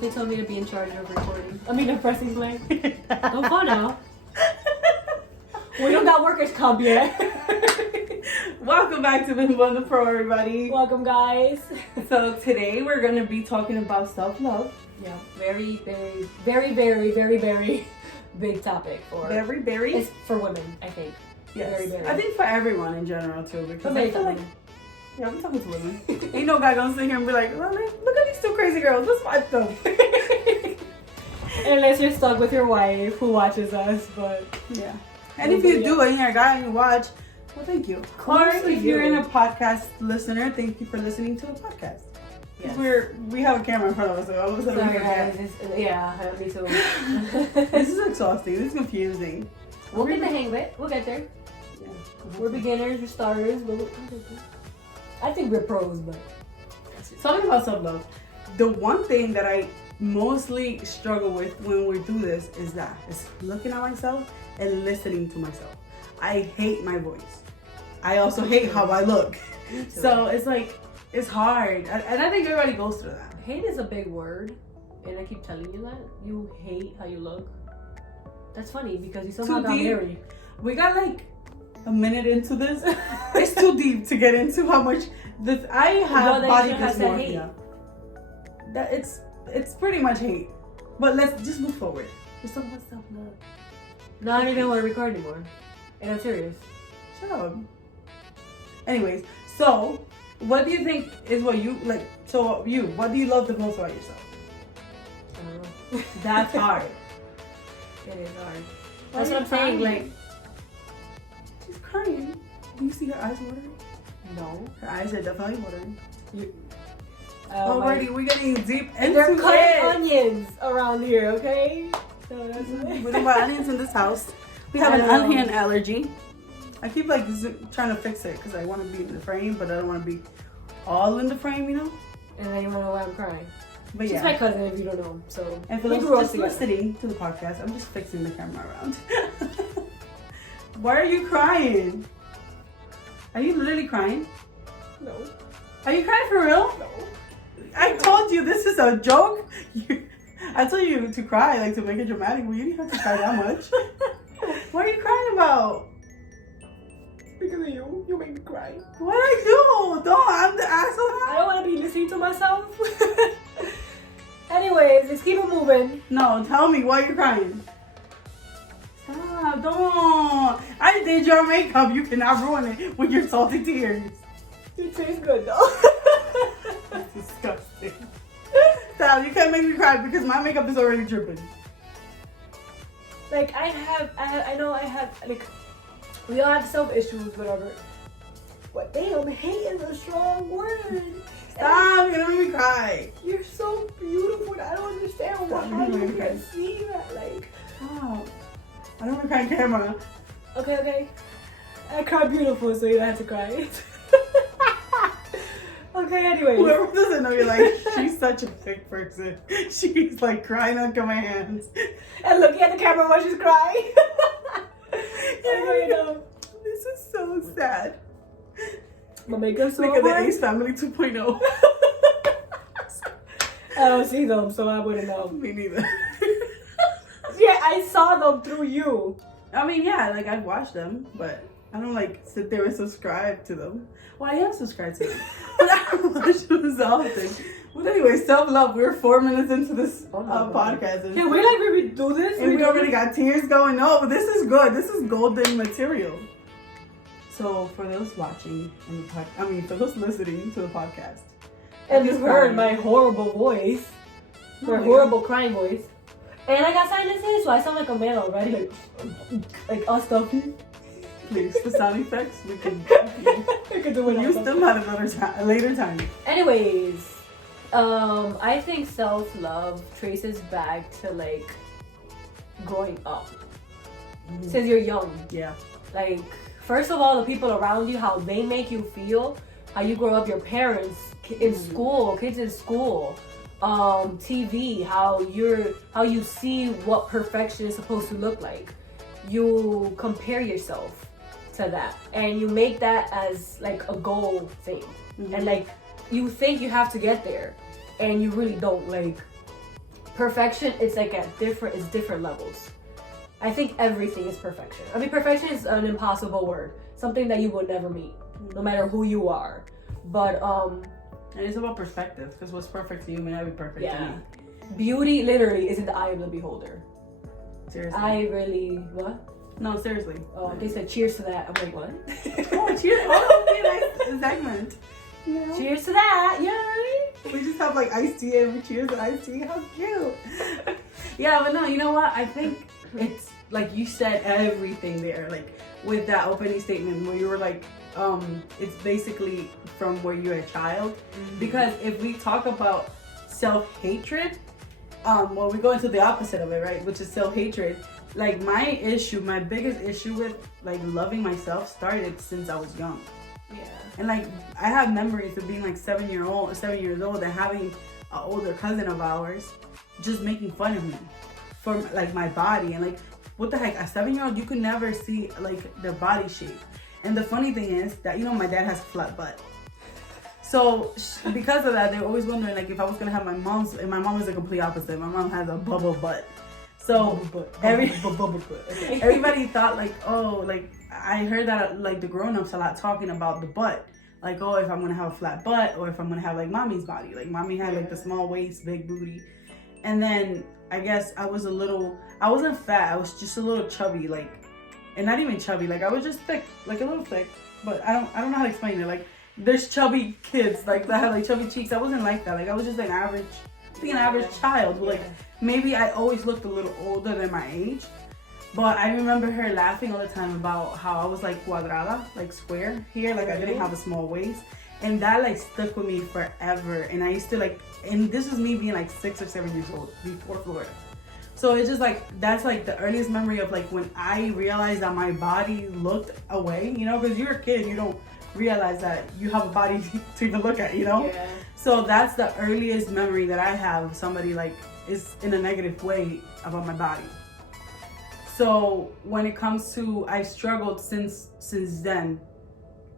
They told me to be in charge of recording. Of pressing play. Don't go now. We don't got workers' comp yet. Welcome back to Bimbo and the Pro, everybody. Welcome, guys. So today we're gonna be talking about self-love. Yeah, very, very, very, very, very, very big topic for. Very. It's for women, I think. Yes. Very, very. I think for everyone in general too, because For I feel like yeah, I'm talking to women. Ain't no guy gonna sit here and be like, well, look at these two crazy girls. Let's fight them. Unless you're stuck with your wife who watches us, but yeah. And if you do and you're a guy and you watch, well, thank you. Or if you're in a podcast listener, thank you for listening to a podcast. Yes. We have a camera in front of us, so all of a sudden sorry, guys. Me too. This is exhausting. This is confusing. We'll get the hang of it. We'll get there. Yeah. We're beginners, we're starters, but I think we're pros, but talking about self-love, the one thing that I mostly struggle with when we do this is looking at myself and listening to myself. I hate my voice. I also hate how I look. So it's like, it's hard. And I think everybody goes through that. Hate is a big word, and I keep telling you that. You hate how you look. That's funny because you somehow got married. We got like a minute into this. It's too deep to get into how much this I have body dysmorphia. That it's pretty much hate. But let's just move forward. Let's talk about self-love. No, I don't even want to record anymore. And I'm serious. Shut up. Anyways, so what do you think is what you like? So what do you love the most about yourself? I don't know. That's hard. It is hard. That's what I'm saying. Like, she's crying. Do you see her eyes watering? No. Her eyes are definitely watering. Already, we're getting deep into and they're cutting onions around here, okay? So that's we don't buy onions in this house. We have an onion allergy. I keep like trying to fix it because I want to be in the frame, but I don't want to be all in the frame, you know? And then you want to know why I'm crying. But she's my cousin, if you don't know. So and for those just listening to the podcast, I'm just fixing the camera around. Why are you crying? Are you literally crying? No. Are you crying for real? No. I told you this is a joke. I told you to cry, like to make it dramatic, but you didn't have to cry that much. What are you crying about? Because of you. You make me cry. What did I do? Don't. I'm the asshole. I don't want to be listening to myself. Anyways, let's keep it moving. No, tell me why you're crying. Stop. Don't. I did your makeup. You cannot ruin it with your salty tears. It tastes good though. That's disgusting. Stop. You can't make me cry because my makeup is already dripping. Like I know I have like. We all have self-issues, whatever. But damn, hate is a strong word. Stop, you're gonna make me cry. You're so beautiful. I don't understand how you can see that. Like, stop. I don't want to cry on camera. Okay. I cry beautiful, so you don't have to cry. Okay, anyway. Whoever doesn't know, you're like, she's such a sick person. She's like crying on commands. And looking at the camera while she's crying. This is so sad. My makeup's so look at the Ace Family 2.0. I don't see them, so I wouldn't know. Me neither. Yeah, I saw them through you. I mean, yeah, like I've watched them, but I don't like sit there and subscribe to them. Well, I am subscribed to them, but I don't watch them as often. But anyway, self-love. We're 4 minutes into this podcast. Can we like really do this? And we already got tears going. No, but this is good. This is golden material. So for those watching, for those listening to the podcast, and you heard my horrible voice, my horrible crying voice, and I got sinuses, so I sound like a man already, like us stuff. Please, the sound effects we can do it. You still at a later time. Anyways. I think self-love traces back to like growing up. Since you're young. Yeah. Like, first of all, the people around you, how they make you feel, how you grow up, your parents in school, kids in school, TV, how you see what perfection is supposed to look like. You compare yourself to that, and you make that as like a goal thing, and like you think you have to get there, and you really don't. Like, perfection, it's like it's different levels. I think everything is perfection. I mean, perfection is an impossible word. Something that you will never meet, no matter who you are. But and it's about perspective, because what's perfect to you may not be perfect to me. Beauty literally is in the eye of the beholder. Seriously. What? No, seriously. Oh, they said cheers to that. I'm like, what? Oh, cheers. Oh, nice segment. You know? Cheers to that. Yay. We just have like iced tea and we cheers to iced tea. How cute. Yeah, but no, you know what? I think it's like you said everything there. Like with that opening statement where you were like, it's basically from where you're a child. Mm-hmm. Because if we talk about self-hatred, well, we go into the opposite of it, right? Which is self-hatred. Like my biggest issue with like loving myself started since I was young. Yeah. And like I have memories of being like 7 years old and having an older cousin of ours just making fun of me for like my body. And like, what the heck, a 7-year-old, you could never see like their body shape. And the funny thing is that, you know, my dad has a flat butt. So because of that, they were always wondering like if I was gonna have my mom's, and my mom is the complete opposite. My mom has a bubble butt. So everybody thought like, oh, like I heard that like the grown-ups a lot talking about the butt. Like, oh, if I'm gonna have a flat butt, or if I'm gonna have like mommy's body. Like mommy had like the small waist, big booty. And then I guess I wasn't fat, I was just a little chubby, like, and not even chubby, like I was just thick, like a little thick. But I don't know how to explain it. Like there's chubby kids like that have like chubby cheeks. I wasn't like that. Like I was just like an average child. Like maybe I always looked a little older than my age. But I remember her laughing all the time about how I was like cuadrada, like square here, like I didn't have a small waist. And that like stuck with me forever. And I used to like, and this is me being like 6 or 7 years old before Florida. So it's just like, that's like the earliest memory of like when I realized that my body looked away, you know, because you're a kid, you don't realize that you have a body to even look at, you know? Yeah. So that's the earliest memory that I have of somebody like is in a negative way about my body. So when it comes to, I struggled since then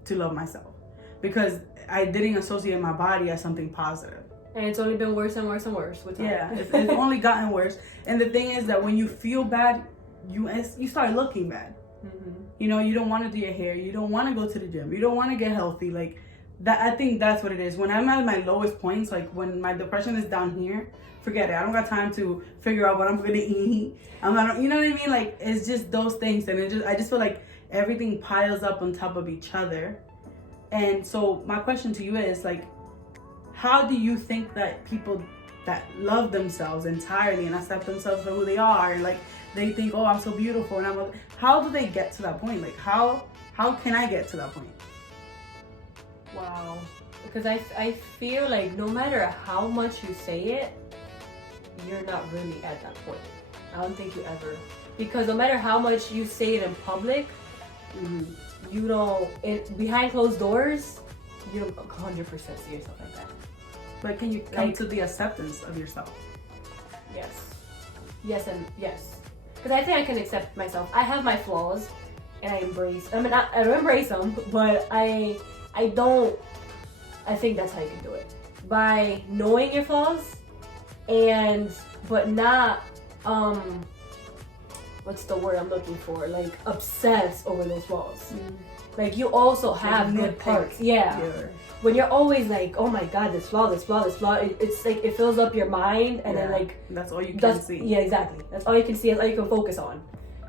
to love myself, because I didn't associate my body as something positive. And it's only been worse and worse and worse with time. Yeah, it's only gotten worse. And the thing is that when you feel bad, you start looking bad. Mm-hmm. You know, you don't want to do your hair. You don't want to go to the gym. You don't want to get healthy. Like that, I think that's what it is. When I'm at my lowest points, like when my depression is down here, forget it. I don't got time to figure out what I'm going to eat. I'm not, you know what I mean? Like it's just those things. And I just feel like everything piles up on top of each other. And so my question to you is like, how do you think that people that love themselves entirely and accept themselves for who they are, and like they think, oh, I'm so beautiful, and how do they get to that point? Like how can I get to that point? Wow. Because I feel like no matter how much you say it, you're not really at that point. I don't think you ever. Because no matter how much you say it in public, you don't, behind closed doors, you don't 100% see yourself like that. But can you come to the acceptance of yourself? Yes. Yes and yes. Because I think I can accept myself. I have my flaws, and I embrace. I mean, I don't embrace them, but I don't. I think that's how you can do it, by knowing your flaws, but not what's the word I'm looking for? Like obsess over those flaws. Like you also have good parts. Yeah. When you're always like, oh my god, this flaw, it's like it fills up your mind, and then like that's all you can see. Yeah, exactly. That's all you can see. That's all you can focus on.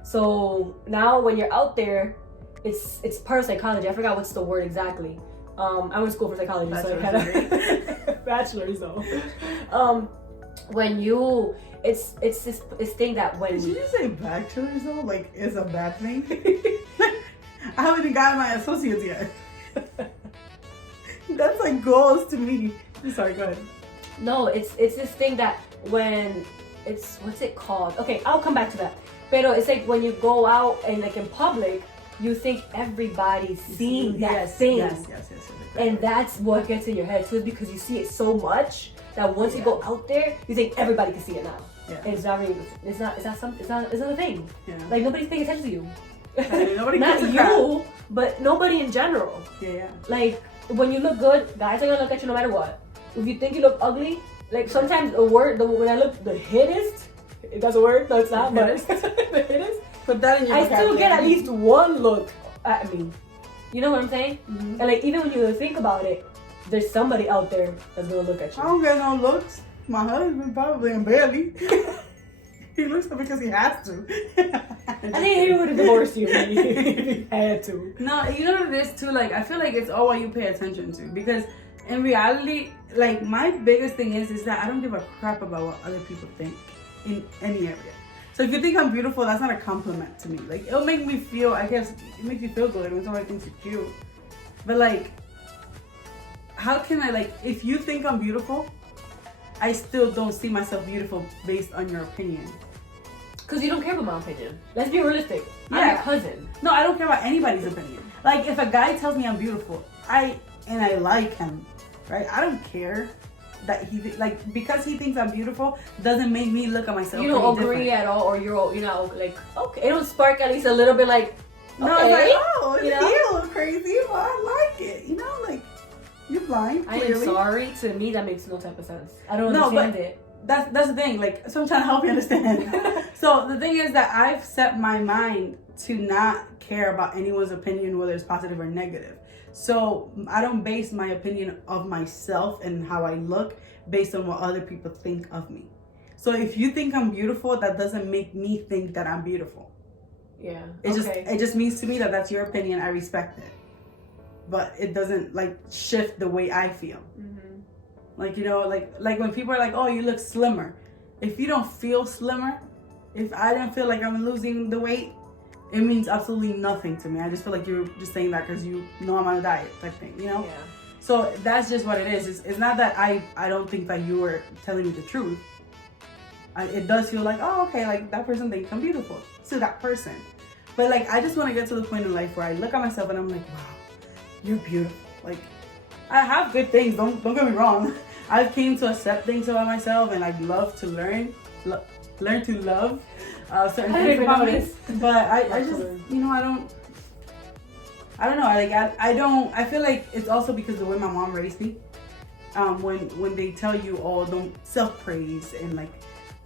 So now when you're out there, it's part of psychology. I forgot what's the word exactly. I went to school for psychology, so I had a bachelor's though. When you, it's this thing that when. Did you just say bachelor's though? Like it's a bad thing? I haven't even gotten my associates yet. That's like goals to me. Sorry, go ahead. No, it's this thing that when it's, what's it called? Okay, I'll come back to that. But it's like when you go out and like in public, you think everybody's seeing that thing. Yes. And that's what gets in your head too, because you see it so much that once you go out there, you think everybody can see it now. Yeah. And it's not really. It's not a thing. Yeah. Like nobody's paying attention to you. Nobody not you, but nobody in general. Yeah. Like when you look good, guys are gonna look at you no matter what. If you think you look ugly, Like sometimes when I look the hittest, if that's a word, no, it's not, but the hittest. Put that in your I still get at least one look at me. You know what I'm saying? And like even when you think about it, there's somebody out there that's gonna look at you. I don't get no looks. My husband probably and barely. He looks at me because he has to. I think he would have divorced you if he had to. No, you know what it is too? Like, I feel like it's all what you pay attention to. Because in reality, like, my biggest thing is that I don't give a crap about what other people think in any area. So if you think I'm beautiful, that's not a compliment to me. Like, it'll make me feel, I guess, it makes you feel good when somebody thinks you're cute. But like, how can I, like, if you think I'm beautiful, I still don't see myself beautiful based on your opinion. Because you don't care about my opinion. Let's be realistic. Yeah. I'm your cousin. No, I don't care about anybody's opinion. Like, if a guy tells me I'm beautiful, I like him, right? I don't care that because he thinks I'm beautiful doesn't make me look at myself. You don't agree different. at all, or you're, like, okay. It don't spark at least a little bit, like, okay. No, it's like, oh, it's you know? a little crazy, but I like it. You know, like, you're blind. I clearly. am sorry. To me, that makes no type of sense. I don't understand it. That's the thing. Like, so I'm trying to help you understand. So the thing is that I've set my mind to not care about anyone's opinion, whether it's positive or negative. So I don't base my opinion of myself and how I look based on what other people think of me. So if you think I'm beautiful, that doesn't make me think that I'm beautiful. Yeah. It just means to me that that's your opinion. I respect it, but it doesn't like shift the way I feel. Like, you know, like when people are like, oh, you look slimmer. If you don't feel slimmer, if I don't feel like I'm losing the weight, it means absolutely nothing to me. I just feel like you're just saying that because you know I'm on a diet type thing, you know? Yeah. So that's just what it is. It's not that I don't think that you are telling me the truth. It does feel like, oh, okay, like that person thinks I'm beautiful to that person. But like, I just want to get to the point in life where I look at myself and I'm like, wow, you're beautiful. Like, I have good things. Don't get me wrong. I've came to accept things about myself, and I'd love to learn to love certain things about me. But I just, you know, I don't know. I feel like it's also because the way my mom raised me. When they tell you, oh, don't self-praise and like,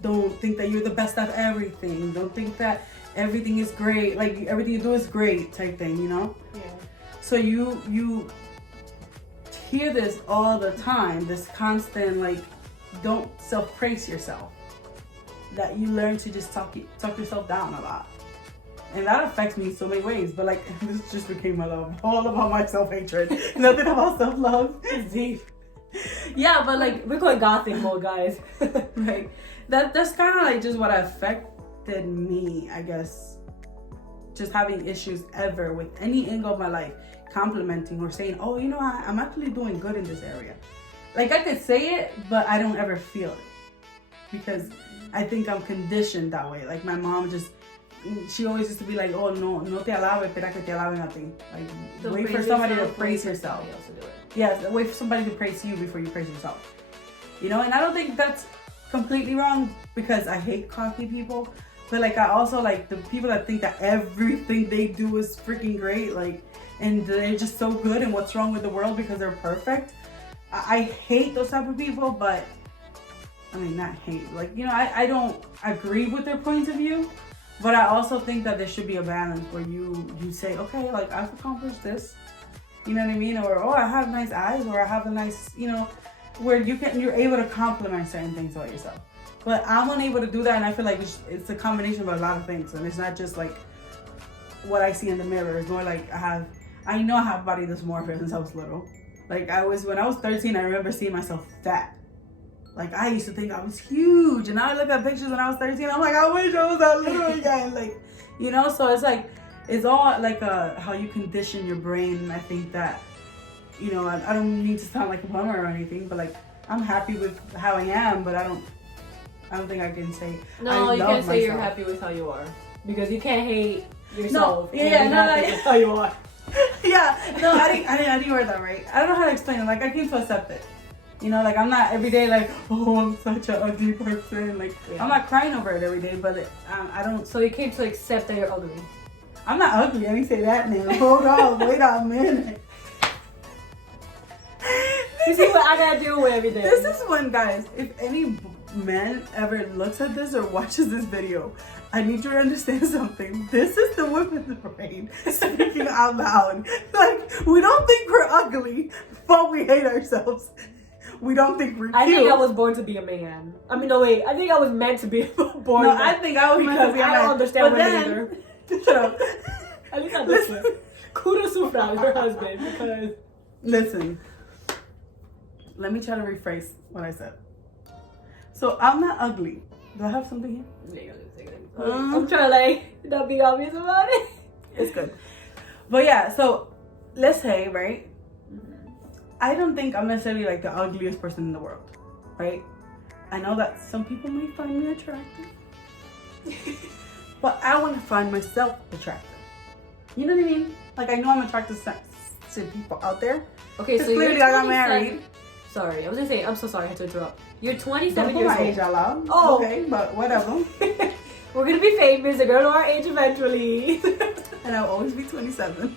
don't think that you're the best at everything. Don't think that everything is great. Like everything you do is great type thing, you know? Yeah. So you hear this all the time, this constant like, don't self-praise yourself. That you learn to just talk yourself down a lot. And that affects me in so many ways. But like, this just became my love. All about my self-hatred. Nothing about self-love. It's deep. Yeah, but like, we're going gothic mode, guys. Right. That's kind of like just what affected me, I guess. Just having issues ever with any angle of my life. Complimenting or saying, oh, you know, I'm actually doing good in this area. Like, I could say it, but I don't ever feel it. Because I think I'm conditioned that way. Like, my mom she always used to be like, oh, no te alabe, espera que te alaben a ti. Like, wait for somebody to praise yourself. Yes, wait for somebody to praise you before you praise yourself. You know, and I don't think that's completely wrong because I hate cocky people. But, like, I also, like, the people that think that everything they do is freaking great, like, and they're just so good and what's wrong with the world because they're perfect. I hate those type of people, but, I mean, not hate. Like, you know, I don't agree with their point of view, but I also think that there should be a balance where you say, okay, like, I've accomplished this. You know what I mean? Or, oh, I have nice eyes, or I have a nice, you know, where you're able to compliment certain things about yourself. But I'm unable to do that, and I feel like it's a combination of a lot of things, and it's not just like what I see in the mirror. It's more like I know I have a body that's more fit since I was little. Like when I was 13, I remember seeing myself fat. Like I used to think I was huge, and now I look at pictures when I was 13, I'm like, I wish I was that little again. Like, you know, so it's like, it's all like how you condition your brain. And I think that, you know, I don't need to sound like a bummer or anything, but like, I'm happy with how I am, but I don't think I can say no, you can't say you're happy with how you are, because you can't hate yourself. That's how you are. Yeah, no, I didn't word that right. I don't know how to explain it. Like, I came to accept it. You know, like, I'm not every day like, oh, I'm such an ugly person. Like, yeah. I'm not crying over it every day, but I don't. So you came to accept that you're ugly. I'm not ugly. I didn't say that now. Hold on, wait a minute. You see what I gotta deal with every day. This is when, guys, if any man ever looks at this or watches this video, I need you to understand something. This is the women's brain speaking out loud. Like, we don't think we're ugly, but we hate ourselves. We don't think we're cute. I think I was born to be a man. I mean, no, wait. I think I was meant to be born. No, I think I was meant to be a man. I don't understand but women either. Shut up. At least I listen. Kudos to your husband, because... Listen. Let me try to rephrase what I said. So, I'm not ugly. Do I have something here? I'm trying to, like, not be obvious about it. It's good. But yeah, so, let's say, right? I don't think I'm necessarily like the ugliest person in the world, right? I know that some people may find me attractive, but I want to find myself attractive. You know what I mean? Like, I know I'm attracted to people out there. Okay, so clearly I got married. Sorry, I was gonna say, I'm so sorry I had to interrupt. You're 27 Don't put years my old. age out loud. Oh. Okay, but whatever. We're gonna be famous. They're gonna know our age eventually. And I'll always be 27.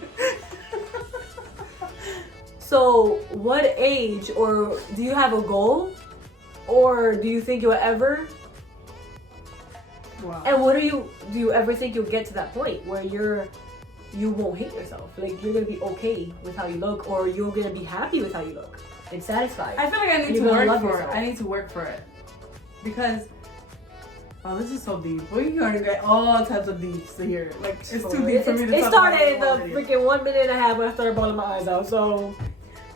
So, what age, or do you have a goal? Or do you think you'll ever? Wow. And do you ever think you'll get to that point where you won't hate yourself? Like, you're gonna be okay with how you look, or you're gonna be happy with how you look and satisfied. I feel like I need to work for it. I need to work for it. Because, oh, this is so deep. We're gonna get all types of deeps here. Like, it's too deep for me to talk about. It started in the freaking 1 minute and a half when I started bawling my eyes out, so.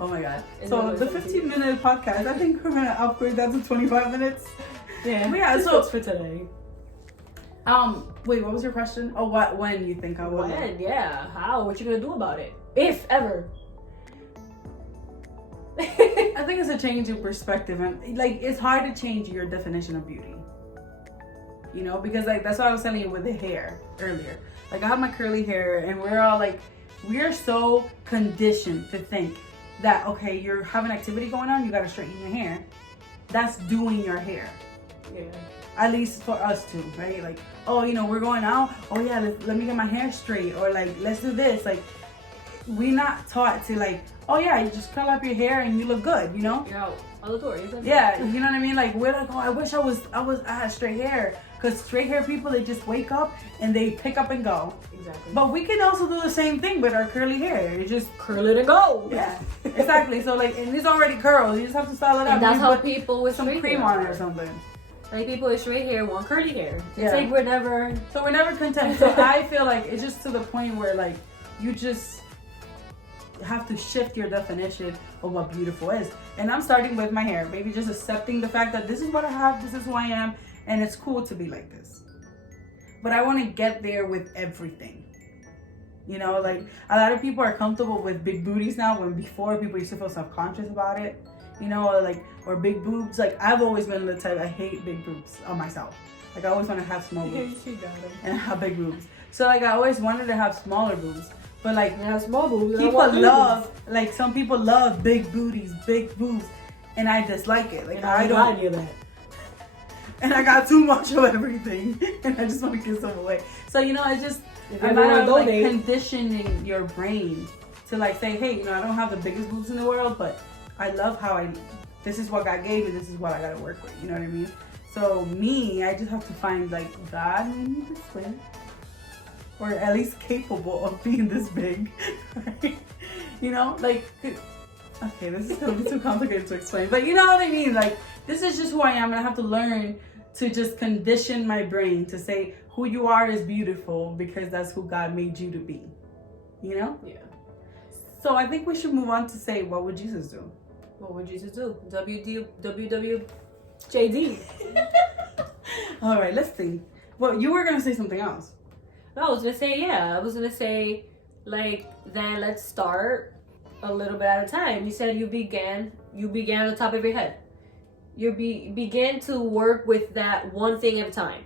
Oh my god. So the 15-minute podcast, I think we're gonna upgrade that to 25 minutes. Yeah. But yeah, so for today. Wait, what was your question? Oh, when you think I will? When? Yeah. How? What you gonna do about it? If ever. I think it's a change in perspective, and like it's hard to change your definition of beauty. You know, because like that's what I was telling you with the hair earlier. Like I have my curly hair, and we're all like, we're so conditioned to think that, okay, you're having activity going on, you gotta straighten your hair. That's doing your hair. Yeah. At least for us too, right? Like, oh, you know, we're going out. Oh yeah, let me get my hair straight, or like, let's do this. Like, we're not taught to like, oh yeah, you just curl up your hair and you look good, you know? You're out on the door. Yeah, you know what I mean? Like, we're like, oh, I wish I had straight hair, because straight hair people, they just wake up and they pick up and go. Exactly. But we can also do the same thing with our curly hair. You just curl it and go. Yeah, exactly. So like, and it's already curls. You just have to style it up. And that's how people with some cream on it or something. Like people with straight hair want curly hair. It's Yeah. like we're never content. So I feel like it's just to the point where like you just have to shift your definition of what beautiful is. And I'm starting with my hair. Maybe just accepting the fact that this is what I have, this is who I am, and it's cool to be like this. But I want to get there with everything. You know, like a lot of people are comfortable with big booties now, when before people used to feel self-conscious about it. You know, or big boobs. Like I've always been the type, I hate big boobs on myself. Like I always want to have small boobs and have big boobs. So like I always wanted to have smaller boobs. But like small boobs, people love, like some people love big booties, big boobs, and I dislike it. Like and I don't do that. And I got too much of everything, and I just want to give some away. So you know, it's just a matter of like conditioning your brain to like say, hey, you know, I don't have the biggest boobs in the world, but I love how this is what God gave me, this is what I gotta work with, you know what I mean? So me, I just have to find like, God made me this way, or at least capable of being this big, right? You know, like, okay, this is gonna be too complicated to explain, but you know what I mean? Like, this is just who I am, and I have to learn to just condition my brain to say who you are is beautiful because that's who God made you to be, you know? Yeah. So I think we should move on to say, what would Jesus do? What would Jesus do? WWJD. All right, let's see. Well, you were gonna say something else. No, I was gonna say, like, then let's start a little bit at a time. You said you began on the top of your head. You began to work with that one thing at a time.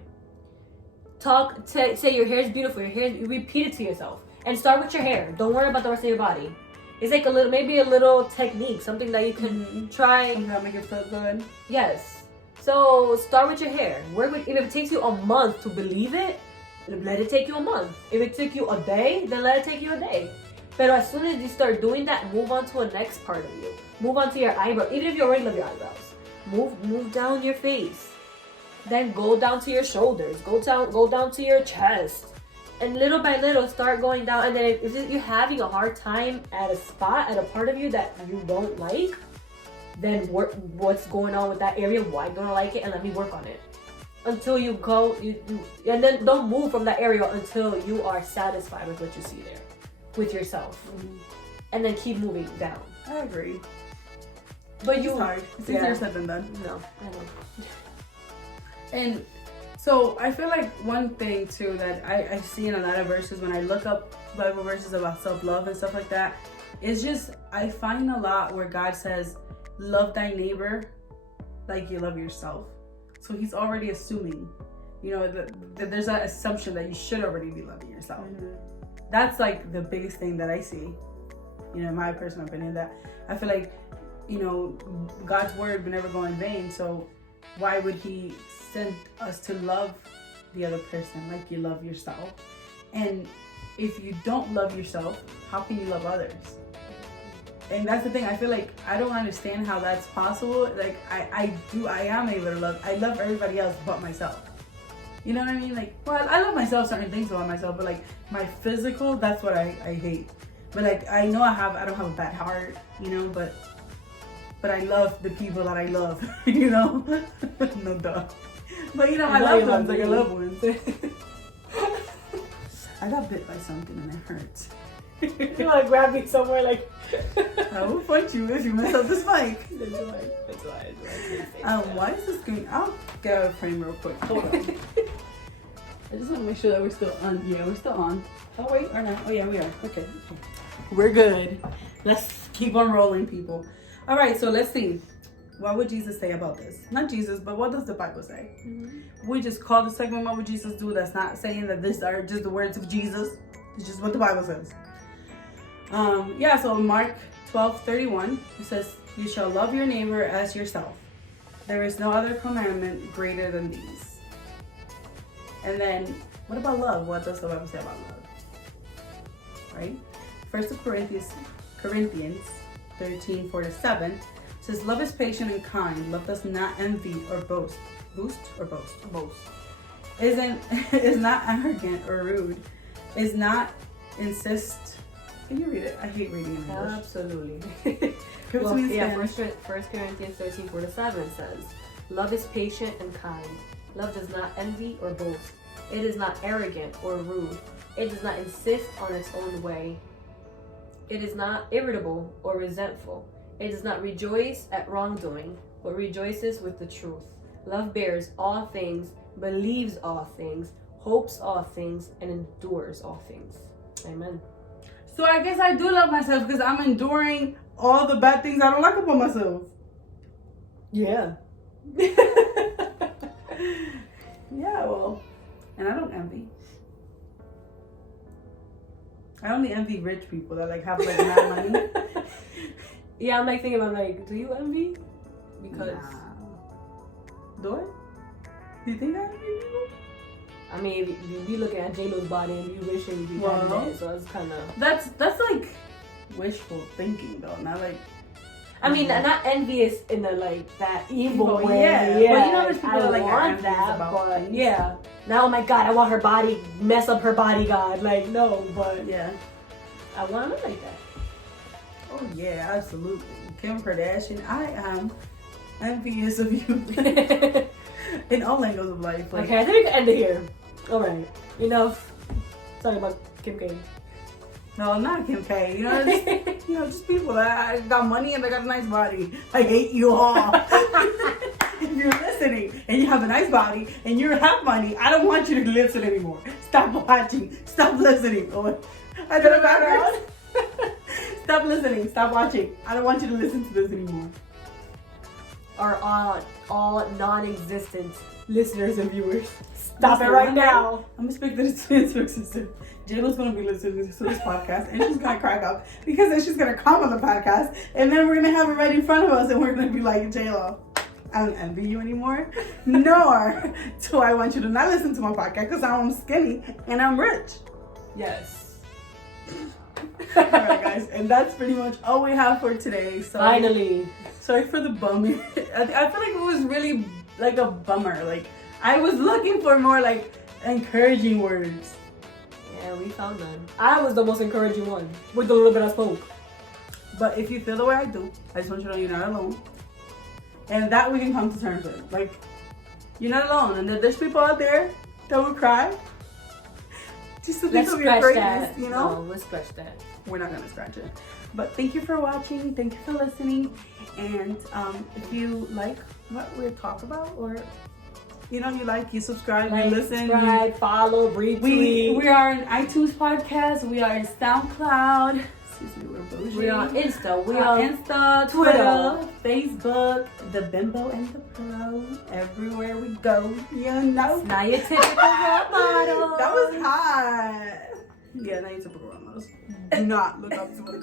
Say your hair is beautiful. You repeat it to yourself, and start with your hair. Don't worry about the rest of your body. It's like maybe a little technique, something that you can try. Something that make it feel good. Yes. So start with your hair. If it takes you a month to believe it, let it take you a month. If it took you a day, then let it take you a day. But as soon as you start doing that, move on to the next part of you. Move on to your eyebrow. Even if you already love your eyebrows, move down your face. Then go down to your shoulders. Go down to your chest. And little by little, start going down. And then if you're having a hard time at a spot, at a part of you that you don't like, then what's going on with that area? Why don't I like it? And let me work on it. Until you go, and then don't move from that area until you are satisfied with what you see there, with yourself. Mm-hmm. And then keep moving down. I agree. But it's hard. It's easier said than done. No, I know. And so I feel like one thing too that I see in a lot of verses when I look up Bible verses about self-love and stuff like that, is just I find a lot where God says, love thy neighbor like you love yourself. So he's already assuming, that there's that assumption that you should already be loving yourself. Mm-hmm. That's like the biggest thing that I see, in my personal opinion, that I feel like, God's word would never go in vain. So why would he send us to love the other person like you love yourself? And if you don't love yourself, how can you love others? And that's the thing. I feel like I don't understand how that's possible. Like I am able to love. I love everybody else but myself. You know what I mean? Like, well, I love myself, certain things about myself, but like my physical, that's what I hate. But like I know I don't have a bad heart, but I love the people that I love, no duh. But I love ones, like I love ones. I got bit by something and it hurts. You want to grab me somewhere like... I will fight you if you mess up this mic. That's why. Why is this screen? I'll get out of frame real quick. Hold on. I just want to make sure that we're still on. Yeah, we're still on. Oh wait, or not? Oh yeah, we are. Okay. We're good. Let's keep on rolling, people. All right, so let's see. What would Jesus say about this? Not Jesus, but what does the Bible say? Mm-hmm. We just call the segment "What would Jesus do?" That's not saying that these are just the words of Jesus. It's just what the Bible says. So Mark 12:31, it says, "You shall love your neighbor as yourself. There is no other commandment greater than these." And then, what about love? What does the Bible say about love? Right? 1 Corinthians 13:4-7 says, "Love is patient and kind. Love does not envy or boast." Boast. Is not arrogant or rude. Is not insist. Can you read it? I hate reading in English. Absolutely. 1 Corinthians 13:4-7 says, "Love is patient and kind. Love does not envy or boast. It is not arrogant or rude. It does not insist on its own way. It is not irritable or resentful. It does not rejoice at wrongdoing, but rejoices with the truth. Love bears all things, believes all things, hopes all things, and endures all things." Amen. So I guess I do love myself because I'm enduring all the bad things I don't like about myself. Yeah. Yeah, well, and I don't envy. I only envy rich people that have mad money. Yeah, I'm thinking about do you envy? Because do I? Do you think I envy people? I mean, you be looking at JLO's body and you wishing you had it, so it's kind of... That's like wishful thinking, though, not like... I mean, not envious in the that evil way. Yeah. But there's people that want that, but things. Yeah. Now, oh my God, I want her body, mess up her body, God. No, but yeah, I want to look like that. Oh yeah, absolutely. Kim Kardashian, I am envious of you in all angles of life. Okay, I think we can end it here. All right, enough talking about Kim K. No, not Kim K. Just people that got money and they got a nice body. I hate you all. If you're listening and you have a nice body and you have money, I don't want you to listen anymore. Stop watching. Stop listening. Oh, I don't know. Stop listening. Stop watching. I don't want you to listen to this anymore. Are all non-existent listeners and viewers. Stop it right now. I'm gonna speak to the Facebook sister. JLO's gonna be listening to this podcast and she's gonna crack up because then she's gonna come on the podcast and then we're gonna have it right in front of us and we're gonna be like, JLO, I don't envy you anymore, nor do I want you to not listen to my podcast because I'm skinny and I'm rich. Yes. Alright, guys, and that's pretty much all we have for today. So Finally. sorry for the bummy. I feel like it was really like a bummer. Like I was looking for more like encouraging words. Yeah, we found none. I was the most encouraging one with the little bit I spoke. But if you feel the way I do, I just want you to know you're not alone. And that we can come to terms with. Like, you're not alone. And there's people out there that will cry. Just to think of your greatness, you know? No, let's scratch that. We're not gonna scratch it. But thank you for watching. Thank you for listening. And if you like what we talk about, or you subscribe, you listen, subscribe, follow, retweet. We are an iTunes podcast. We are in SoundCloud. Excuse me, we're bougie. We're on Insta. We're on Insta, Twitter, Facebook, the Bimbo and the Pro. Everywhere we go, you know. Now your typical role model. That was hot. Yeah, now your typical role models. Do not look up to it.